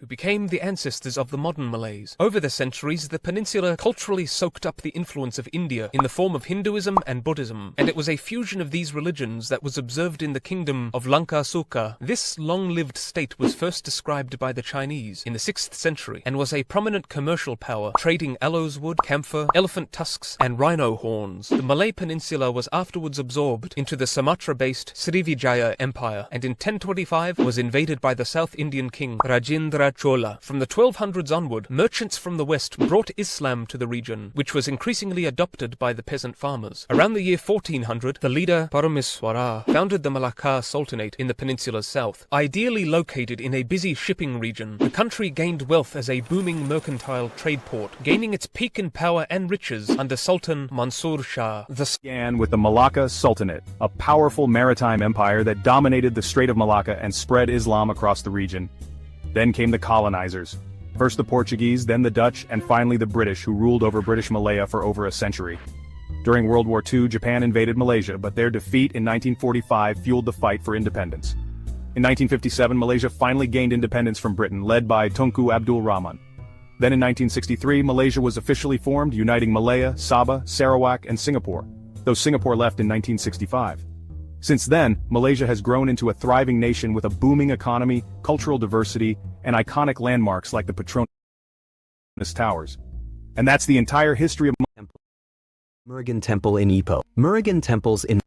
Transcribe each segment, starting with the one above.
who became the ancestors of the modern Malays. Over the centuries, the peninsula culturally soaked up the influence of India in the form of Hinduism and Buddhism, and it was a fusion of these religions that was observed in the kingdom of Lanka Sukha. This long-lived state was first described by the Chinese in the 6th century and was a prominent commercial power, trading aloes wood, camphor, elephant tusks, and rhino horns. The Malay peninsula was afterwards absorbed into the Sumatra-based Srivijaya Empire, and in 1025 was invaded by the South Indian king Rajendra Chola. From the 1200s onward, merchants from the west brought Islam to the region, which was increasingly adopted by the peasant farmers. Around the year 1400, the leader Parameswara founded the Malacca Sultanate in the peninsula's south. Ideally located in a busy shipping region, the country gained wealth as a booming mercantile trade port, gaining its peak in power and riches under Sultan Mansur Shah. The began with the Malacca Sultanate, a powerful maritime empire that dominated the Strait of Malacca and spread Islam across the region. Then came the colonizers. First the Portuguese, then the Dutch, and finally the British, who ruled over British Malaya for over a century. During World War II, Japan invaded Malaysia, but their defeat in 1945 fueled the fight for independence. In 1957, Malaysia finally gained independence from Britain, led by Tunku Abdul Rahman. Then in 1963, Malaysia was officially formed, uniting Malaya, Sabah, Sarawak, and Singapore, though Singapore left in 1965. Since then, Malaysia has grown into a thriving nation with a booming economy, cultural diversity, and iconic landmarks like the Petronas Towers. And that's the entire history of Murugan Temple in Ipoh. Murugan temples in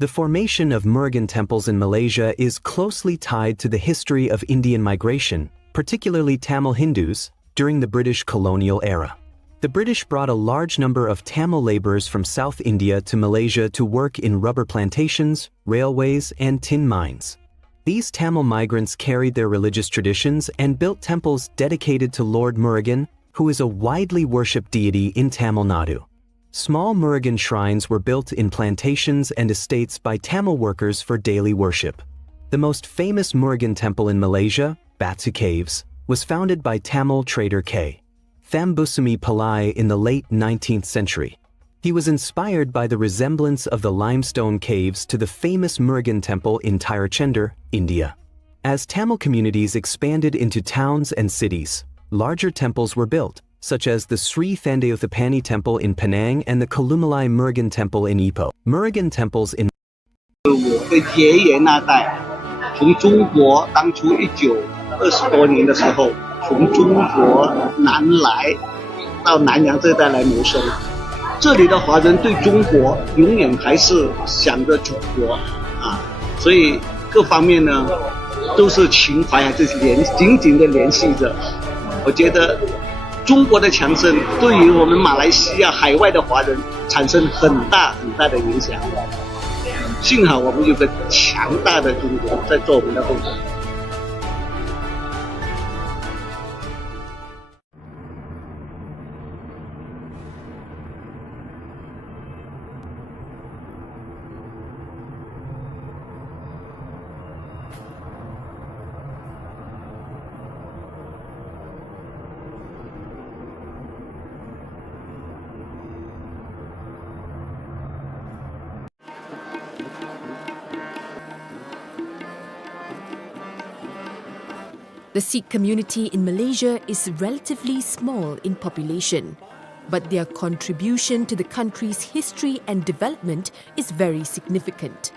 The formation of Murugan temples in Malaysia is closely tied to the history of Indian migration, particularly Tamil Hindus, during the British colonial era. The British brought a large number of Tamil laborers from South India to Malaysia to work in rubber plantations, railways, and tin mines. These Tamil migrants carried their religious traditions and built temples dedicated to Lord Murugan, who is a widely worshipped deity in Tamil Nadu. Small Murugan shrines were built in plantations and estates by Tamil workers for daily worship. The most famous Murugan temple in Malaysia, Batu Caves, was founded by Tamil trader K. Thambusami Pillai in the late 19th century. He was inspired by the resemblance of the limestone caves to the famous Murugan temple in Tirachendur, India. As Tamil communities expanded into towns and cities, larger temples were built, such as the Sri Thandayuthapani temple in Penang and the Kolumalai Murugan temple in Ipoh. Murugan temples in 我的爷爷那代，从中国当初1920多年的时候，从中国南来到南洋这带来谋生。这里的华人对中国永远还是想着祖国啊，所以各方面呢都是情怀还是紧紧的联系着。我觉得中国的强盛对于我们马来西亚海外的华人产生很大很大的影响。幸好我们有个强大的中国在做我们的后盾。The Sikh community in Malaysia is relatively small in population, but their contribution to the country's history and development is very significant.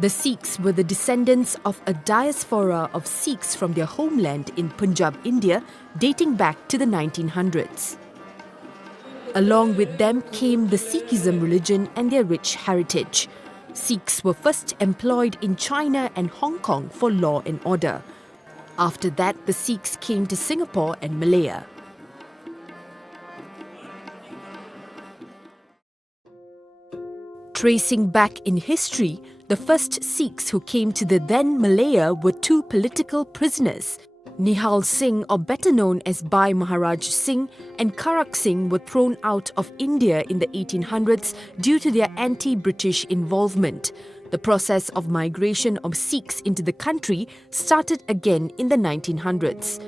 The Sikhs were the descendants of a diaspora of Sikhs from their homeland in Punjab, India, dating back to the 1900s. Along with them came the Sikhism religion and their rich heritage. Sikhs were first employed in China and Hong Kong for law and order. After that, the Sikhs came to Singapore and Malaya. Tracing back in history, the first Sikhs who came to the then Malaya were two political prisoners. Nihal Singh, or better known as Bhai Maharaj Singh, and Karak Singh were thrown out of India in the 1800s due to their anti-British involvement. The process of migration of Sikhs into the country started again in the 1900s.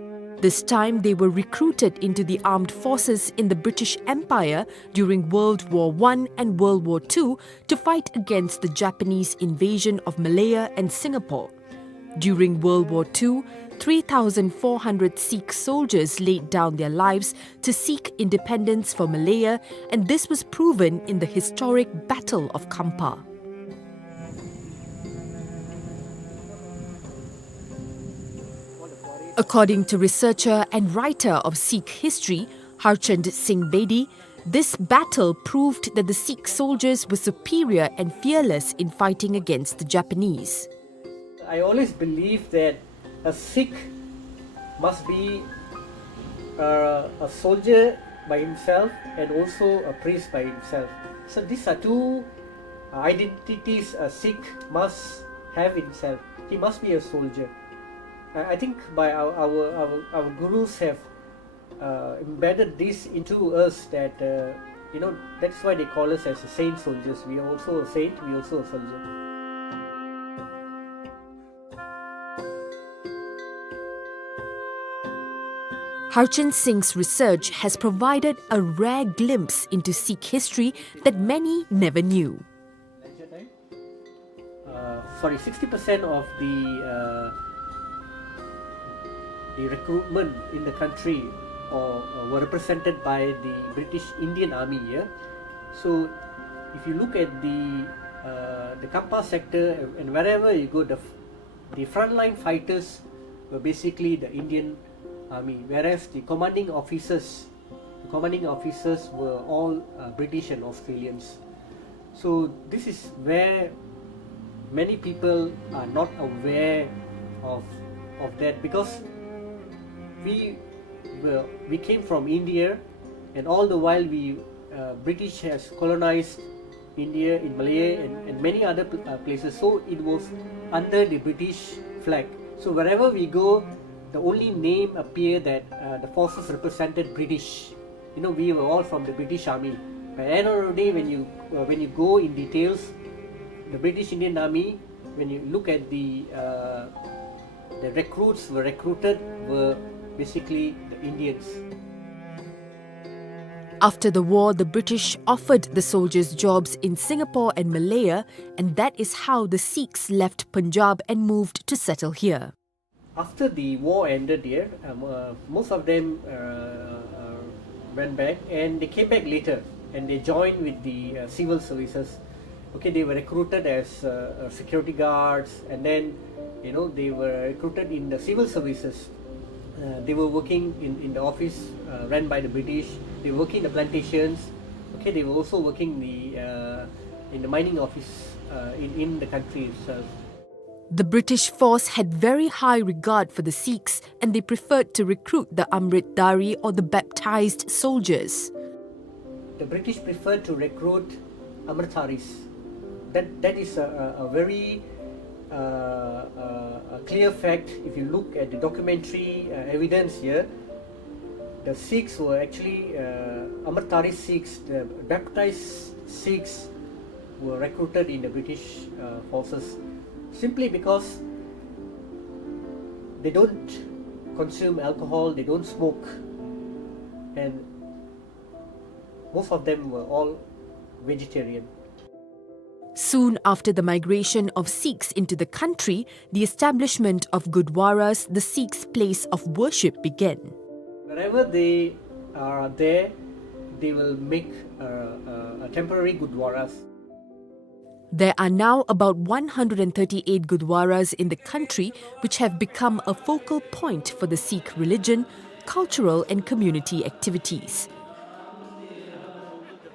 This time they were recruited into the armed forces in the British Empire during World War I and World War II to fight against the Japanese invasion of Malaya and Singapore. During World War II, 3,400 Sikh soldiers laid down their lives to seek independence for Malaya, and this was proven in the historic Battle of Kampa. According to researcher and writer of Sikh history, Harchand Singh Bedi, this battle proved that the Sikh soldiers were superior and fearless in fighting against the Japanese. I always believe that a Sikh must be a soldier by himself and also a priest by himself. So these are two identities a Sikh must have himself. He must be a soldier. I think by our gurus have embedded this into us that that's why they call us as saint soldiers. We are also a saint, we are also a soldier. Harchand Singh's research has provided a rare glimpse into Sikh history that many never knew. 60% of the recruitment in the country were represented by the British Indian Army here. So if you look at the Kampa sector and wherever you go, the frontline fighters were basically the Indian Army, whereas the commanding officers were all British and Australians. So this is where many people are not aware of that, because we came from India, and all the while British has colonized India, in Malaya and many other places. So it was under the British flag. So wherever we go, the only name appear that the forces represented British. We were all from the British Army. By the end of the day, when you go in details, the British Indian Army, when you look at the recruits were recruited were basically the Indians. After the war, the British offered the soldiers jobs in Singapore and Malaya, and that is how the Sikhs left Punjab and moved to settle here. After the war ended here, most of them went back, and they came back later and they joined with the civil services. Okay, they were recruited as security guards, and then they were recruited in the civil services. They were working in the office run by the British. They were working in the plantations. Okay, they were also working in the mining office in the country itself. The British force had very high regard for the Sikhs, and they preferred to recruit the Amritdhari or the baptized soldiers. The British preferred to recruit Amritdharis. That is a very clear fact. If you look at the documentary evidence here, the Sikhs were actually Amritdhari Sikhs, the baptized Sikhs were recruited in the British forces simply because they don't consume alcohol, they don't smoke, and most of them were all vegetarian. Soon after the migration of Sikhs into the country, the establishment of Gurdwaras, the Sikhs' place of worship, began. Wherever they are there, they will make a temporary Gurdwaras. There are now about 138 Gurdwaras in the country, which have become a focal point for the Sikh religion, cultural and community activities.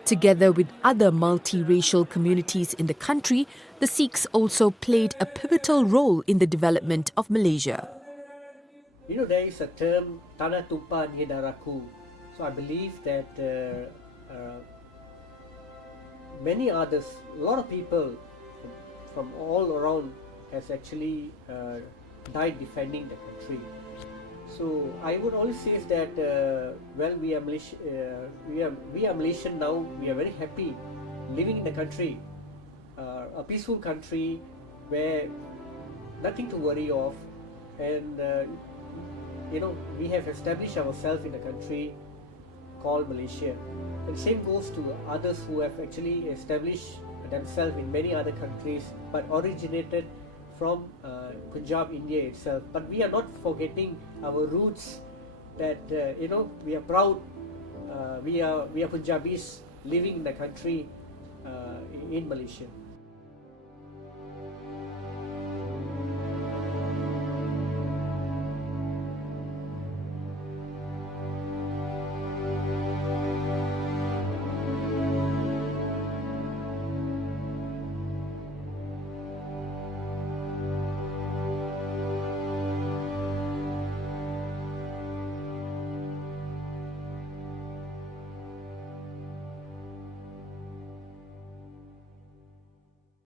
Together with other multiracial communities in the country, the Sikhs also played a pivotal role in the development of Malaysia. There is a term, Tanah Tumpah Ni Darahku. So I believe that many others, a lot of people from all around has actually died defending the country. So I would always say that we are Malaysian now. We are very happy living in the country, a peaceful country where nothing to worry of, and we have established ourselves in a country called Malaysia. And same goes to others who have actually established themselves in many other countries, but originated from Punjab, India itself. But we are not forgetting our roots. That we are proud. We are Punjabis living in the country in Malaysia.